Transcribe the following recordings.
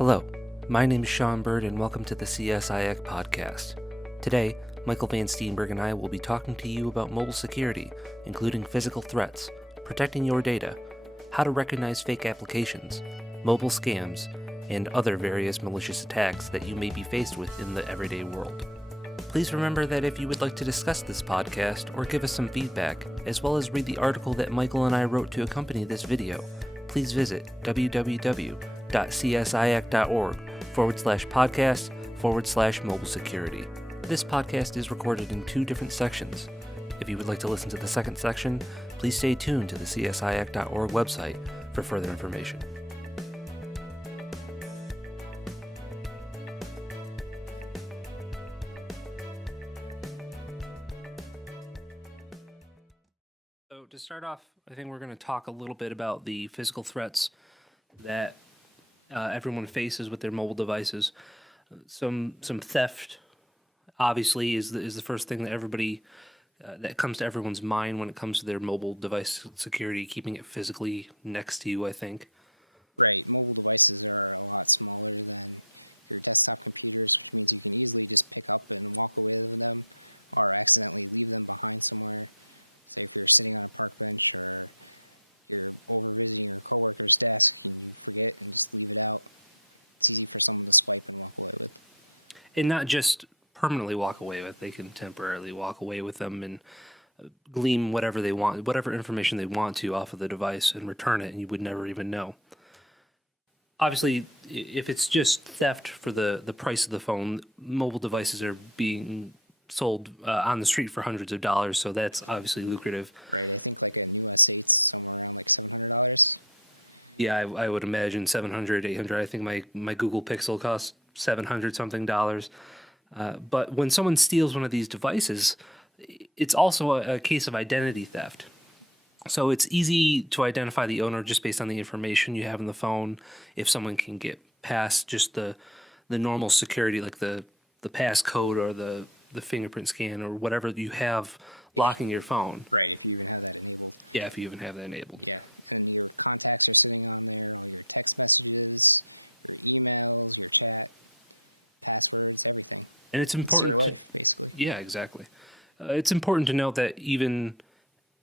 Hello, my name is Sean Bird and welcome to the CSIAC podcast. Today, Michael Van Steenberg and I will be talking to you about mobile security, including physical threats, protecting your data, how to recognize fake applications, mobile scams, and other various malicious attacks that you may be faced with in the everyday world. Please remember that if you would like to discuss this podcast or give us some feedback, as well as read the article that Michael and I wrote to accompany this video, please visit www.csiac.org/podcast/mobile security. This podcast is recorded in two different sections. If you would like to listen to the second section, please stay tuned to the CSIAC.org website for further information. So to start off, I think we're going to talk a little bit about the physical threats that everyone faces with their mobile devices. Some theft, obviously, is the first thing that everybody that comes to everyone's mind when it comes to their mobile device security, keeping it physically next to you, I think. Right. Mobile devices are a lot smaller than your desktop computers, which means you can easily just pick up and walk away with them or accidentally leave them behind somewhere. Say if you're sitting on a park bench or you're over visiting your coworker's desk and you forget and just leave it out, it's easy for someone to swipe and walk away with. And not just permanently walk away with, they can temporarily walk away with them and glean whatever they want, whatever information they want to off of the device and return it, and you would never even know. Obviously, if it's just theft for the price of the phone, mobile devices are being sold on the street for hundreds of dollars, so that's obviously lucrative. Right, I think like a new S8's somewhere around like $700. Yeah, I would imagine $700, $800. I think my Google Pixel costs $700 something dollars. But when someone steals one of these devices, it's also a case of identity theft. So it's easy to identify the owner just based on the information you have in the phone. If someone can get past just the normal security, like the passcode or the fingerprint scan or whatever you have locking your phone. Right, if you even have that enabled. Yeah, if you even have that enabled. Yeah, and your contacts are sitting on there, all your text messages, your emails, your chat, passwords, everything. And it's important. It's your life, basically. Yeah, exactly. It's important to note that even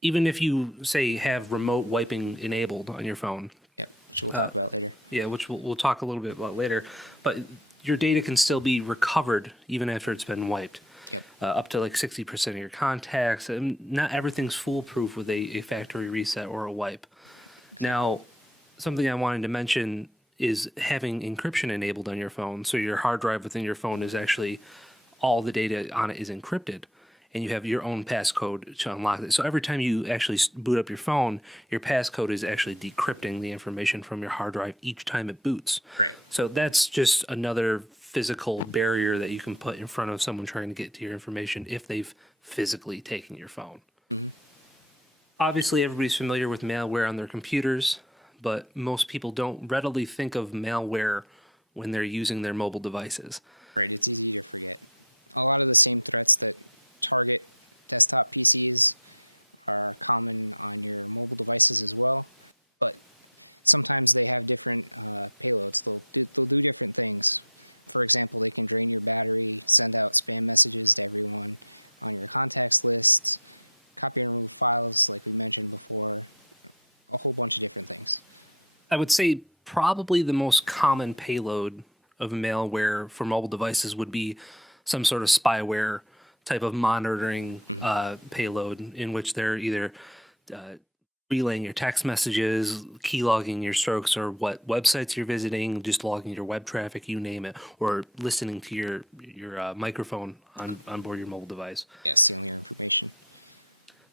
if you, say, have remote wiping enabled on your phone. Yep, which we'll talk about later. Yeah, which we'll talk a little bit about later. But your data can still be recovered even after it's been wiped. Yep. Up to like 60% of your contacts. And not everything's foolproof with a factory reset or a wipe. Exactly. Now, something I wanted to mention is having encryption enabled on your phone. So your hard drive within your phone is actually, all the data on it is encrypted. And you have your own passcode to unlock it. So every time you actually boot up your phone, your passcode is actually decrypting the information from your hard drive each time it boots. Right. So that's just another physical barrier that you can put in front of someone trying to get to your information if they've physically taken your phone. Mm-hmm. Obviously, everybody's familiar with malware on their computers, but most people don't readily think of malware when they're using their mobile devices. Right, it's easy to forget. A lot of the same threats that target desktop PCs are common on your mobile devices as well, but sometimes they have different payloads. They'll do different things. For example, they can drain your battery, send out spam messages to everyone on your contacts list, copy and remove files like we mentioned before, a whole bunch of different things. I would say probably the most common payload of malware for mobile devices would be some sort of spyware type of monitoring payload in which they're either relaying your text messages, keylogging your strokes or what websites you're visiting, just logging your web traffic, you name it, or listening to your microphone on board your mobile device. Yeah, stealing your information.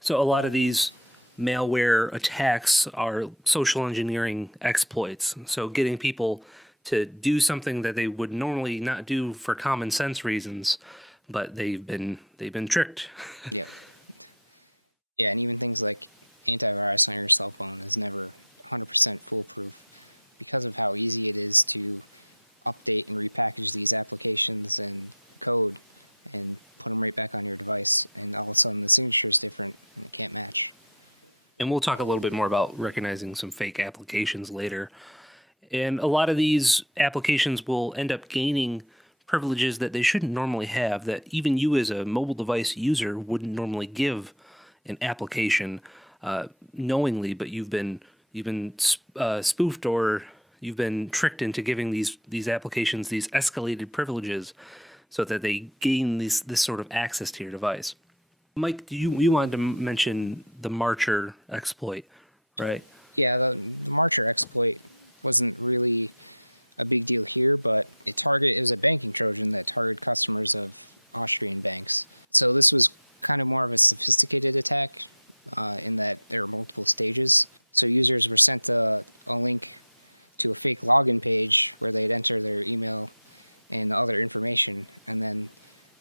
So a lot of these malware attacks are social engineering exploits. So getting people to do something that they would normally not do for common sense reasons, but they've been tricked. Yep. Yeah, and even things like antivirus on your cell phone is never 100% foolproof because of how easy it is to update and repackage these applications and code and put them right back on your device, and all of a sudden the signature is different and it can't match. And we'll talk a little bit more about recognizing some fake applications later. And a lot of these applications will end up gaining privileges that they shouldn't normally have, that even you as a mobile device user wouldn't normally give an application knowingly, but you've been spoofed, or you've been tricked into giving these applications these escalated privileges so that they gain this sort of access to your device. Mike, you wanted to mention the Marcher exploit, right? Yeah, the Marcher exploit wasn't really a big deal here, but it was a banking Trojan that targeted customers of Austrian banks. So this was kind of more of a sophisticated attack in that there were multiple stages. So users were sent a link to a fake login page where they'd enter their email and other information, and then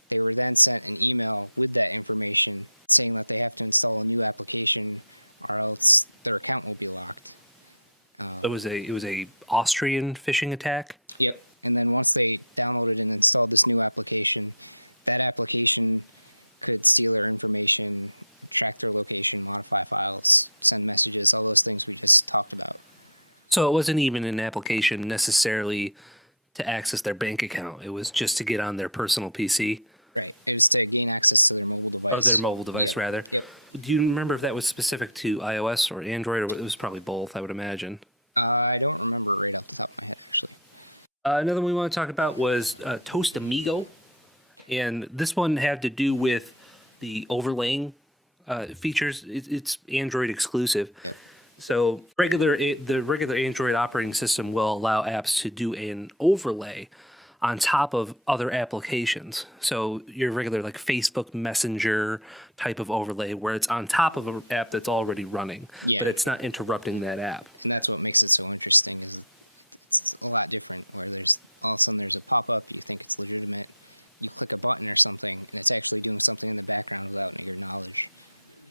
they were then sent an email with that information saying that they have to install a new application or else their account will be locked. It was a Austrian phishing attack. Yep. And then once they downloaded and installed this new application, that application could steal their information, track their location, modify files, send messages, all those things we just talked about. So it wasn't even an application necessarily to access their bank account. It was just to get on their personal PC. Right. It was to gain access to their mobile device. Oh, their mobile device, Yep. rather. Yep. Do you remember if that was specific to iOS or Android, or it was probably both, I would imagine? I don't remember right off the top of my head, actually. Another one we want to talk about was Toast Amigo. And this one had to do with the overlaying features. It's Android exclusive. Yep. So the regular Android operating system will allow apps to do an overlay on top of other applications. So your regular like Facebook Messenger type of overlay where it's on top of an app that's already running, Yeah. but it's not interrupting that app. And that's what makes it so interesting is it's a lot different where there's all of a sudden there's a pop-up, you think it's legitimate, you click a button or something, and it's actually doing something in the background without your knowledge.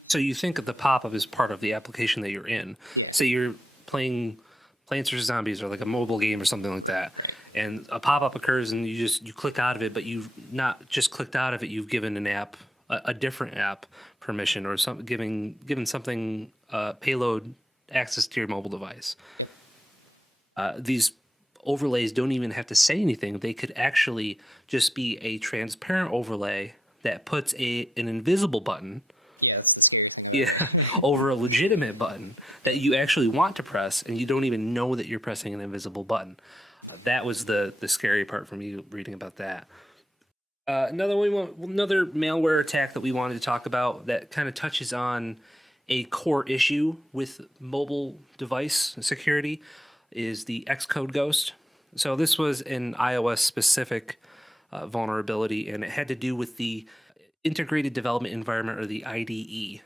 So you think of the pop-up as part of the application that you're in. Yeah. Say you're playing Plants vs. Zombies or like a mobile game or something like that. Right. And a pop-up occurs and you click out of it, but you've not just clicked out of it, you've given an app, a different app permission, or given something payload access to your mobile device. Yep. These overlays don't even have to say anything. They could actually just be a transparent overlay that puts an invisible button Yeah, that's the scary thing about it. over a legitimate button that you actually want to press, and you don't even know that you're pressing an invisible button. That was the scary part for me reading about that. Another malware attack that we wanted to talk about that kind of touches on a core issue with mobile device security is the Xcode ghost. So this was an iOS specific vulnerability, and it had to do with the integrated development environment, or the IDE,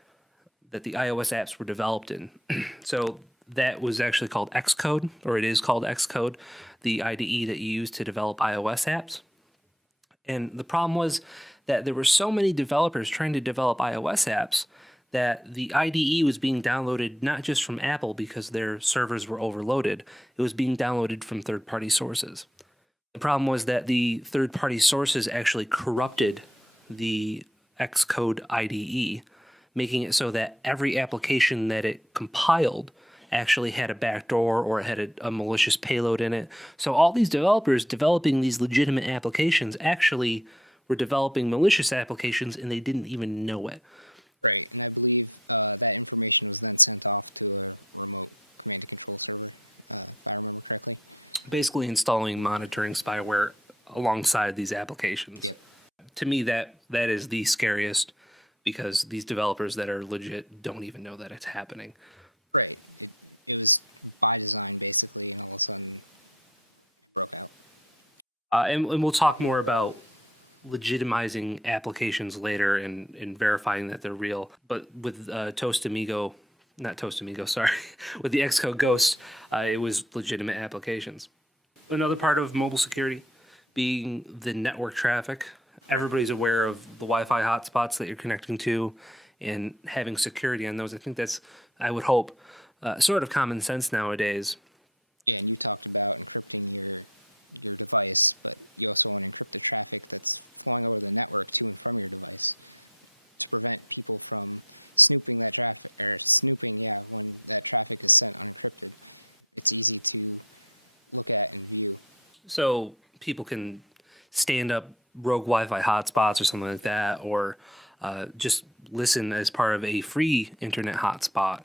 that the iOS apps were developed in. So that was actually called Xcode, or it is called Xcode, the IDE that you use to develop iOS apps. And the problem was that there were so many developers trying to develop iOS apps that the IDE was being downloaded not just from Apple because their servers were overloaded, it was being downloaded from third-party sources. The problem was that the third-party sources actually corrupted the Xcode IDE, making it so that every application that it compiled actually had a backdoor or it had a malicious payload in it. So all these developers developing these legitimate applications actually were developing malicious applications, and they didn't even know it. Right, and I believe that information was then sent off to a remote command and control server, if I remember correctly. Basically installing monitoring spyware alongside these applications. Yep. To me, that is the scariest, because these developers that are legit don't even know that it's happening. Right. It was by design, basically, and all of a sudden it broke out. And we'll talk more about legitimizing applications later and verifying that they're real. But with with the Xcode Ghost, it was legitimate applications. Another part of mobile security being the network traffic. Everybody's aware of the Wi-Fi hotspots that you're connecting to and having security on those. I think that's, I would hope, sort of common sense nowadays. Yeah, and you talked about encrypting your device, but you also want to encrypt the traffic that's flowing over the network to and from your device to prevent people from snooping that traffic, or when that traffic is sent unencrypted. It's easy to look at and view. So people can stand up rogue Wi-Fi hotspots or something like that, or just listen as part of a free internet hotspot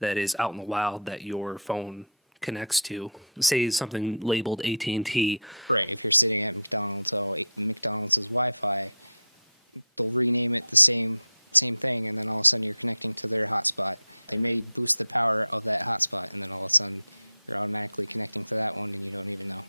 that is out in the wild that your phone connects to. Say something labeled AT&T. Right. If you're sitting at McDonald's, McDonald's is Wi-Fi, they'll rename it the same thing, and then all of a sudden you're connecting to their hotspot. They may boost the power of that hotspot, and then all of a sudden you're automatically connecting to that one, and you don't even know.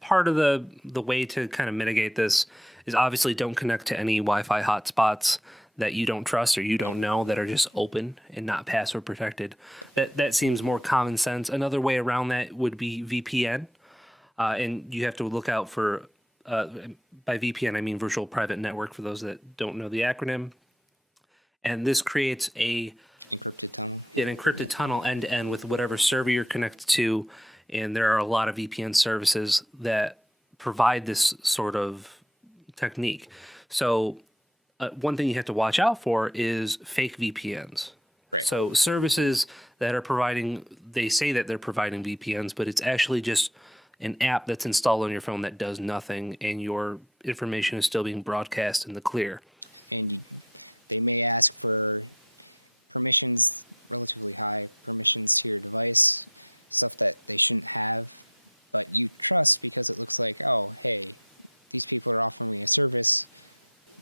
Part of the way to kind of mitigate this is obviously don't connect to any Wi-Fi hotspots that you don't trust or you don't know that are just open and not password protected. That seems more common sense. Another way around that would be VPN, and you have to look out for, by VPN I mean virtual private network for those that don't know the acronym. And this creates an encrypted tunnel end to end with whatever server you're connected to. And there are a lot of VPN services that provide this sort of technique. So one thing you have to watch out for is fake VPNs. Right. So services that are providing, they say that they're providing VPNs, but it's actually just an app that's installed on your phone that does nothing, and your information is still being broadcast in the clear. And they may ask for permissions, relatively high permissions to your device, stuff that they shouldn't have, but you trust because it looks like, oh, hey, these people are offering me a service.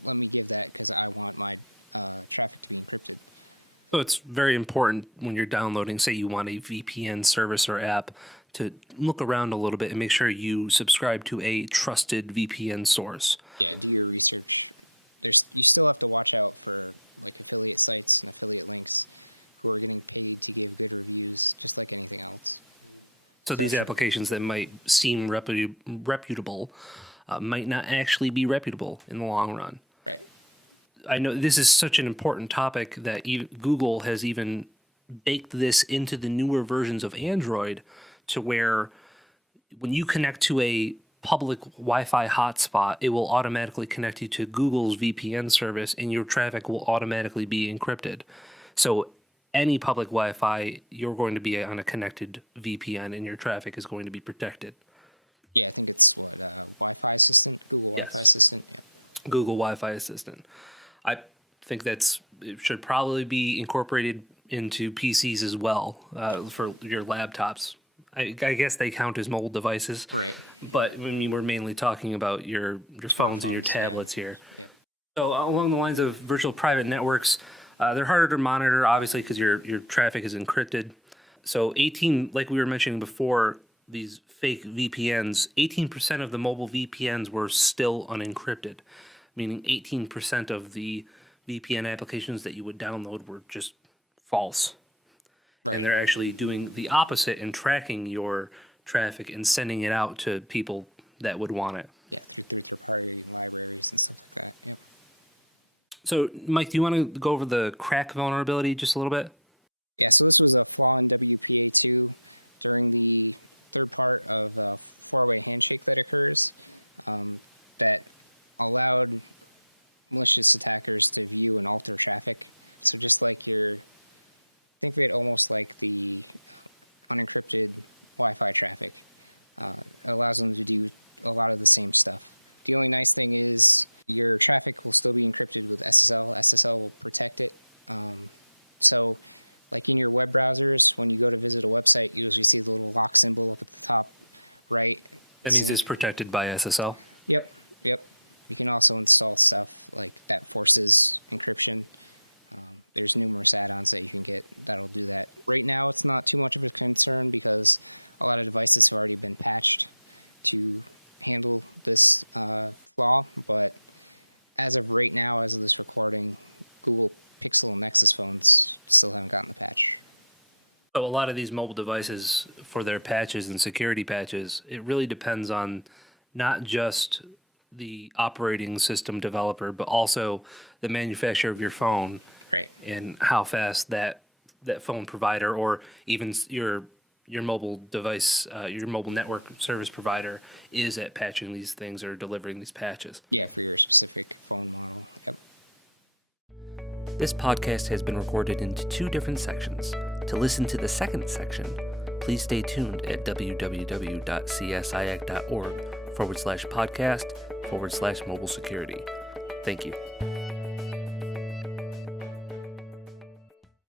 Let me give that because I want my traffic to be encrypted. So it's very important when you're downloading, say you want a VPN service or app, to look around a little bit and make sure you subscribe to a trusted VPN source. Yeah, do your research. You still have to watch out for like affiliate sites and affiliate links who are getting paid to give good reviews, just like anything else. So these applications that might seem reputable might not actually be reputable in the long run. Right. I know this is such an important topic that Google has even baked this into the newer versions of Android, to where when you connect to a public Wi-Fi hotspot, it will automatically connect you to Google's VPN service, and your traffic will automatically be encrypted. So any public Wi-Fi, you're going to be on a connected VPN, and your traffic is going to be protected. Yeah, I think it's Wi-Fi Assistant, Google Yes. Wi-Fi Assistant. Yeah, Google Wi-Fi Assistant. I think it should probably be incorporated into PCs as well, for your laptops. I guess they count as mobile devices, right? But I mean, we're mainly talking about your phones and your tablets here. Yeah. So along the lines of virtual private networks, they're harder to monitor, obviously, because your traffic is encrypted. So like we were mentioning before, these fake VPNs, 18% of the mobile VPNs were still unencrypted, meaning 18% of the VPN applications that you would download were just false. Right. And they're actually doing the opposite and tracking your traffic and sending it out to people that would want it. Yeah, through third-party libraries and stuff like that. Yep. So, Mike, do you want to go over the crack vulnerability just a little bit? Yeah, so this was a flaw in WPA2 during the third part of a four-way handshake that occurs that allowed malicious attackers to view and alter traffic. So just like think of it almost like the unencrypted Wi-Fi traffic. It allows them to do a lot of the same stuff. The only nice thing is your traffic will still be encrypted with SSL. SSL will protect it. So like in your web browsers, when you go to visit a website, you usually see the little lock symbol up at the top right. That means it's protected by SSL? Yep. You can also install stuff like that forces encryption. There's numerous add-ons that you can get that'll do that. Right now, it's not too much of a concern because a lot of devices have already been patched to handle this flaw. But as of right now, as of this recording, Google Pixel and Nexus phones still haven't gotten the patch. So a lot of these mobile devices, for their patches and security patches, it really depends on not just the operating system developer, but also the manufacturer of your phone. Right. And how fast that phone provider, or even your mobile device, your mobile network service provider, is at patching these things or delivering these patches. Yeah, for your specific phone model. Yep. This podcast has been recorded into 2 different sections. To listen to the second section, please stay tuned at www.csiac.org/podcast/mobile security. Thank you.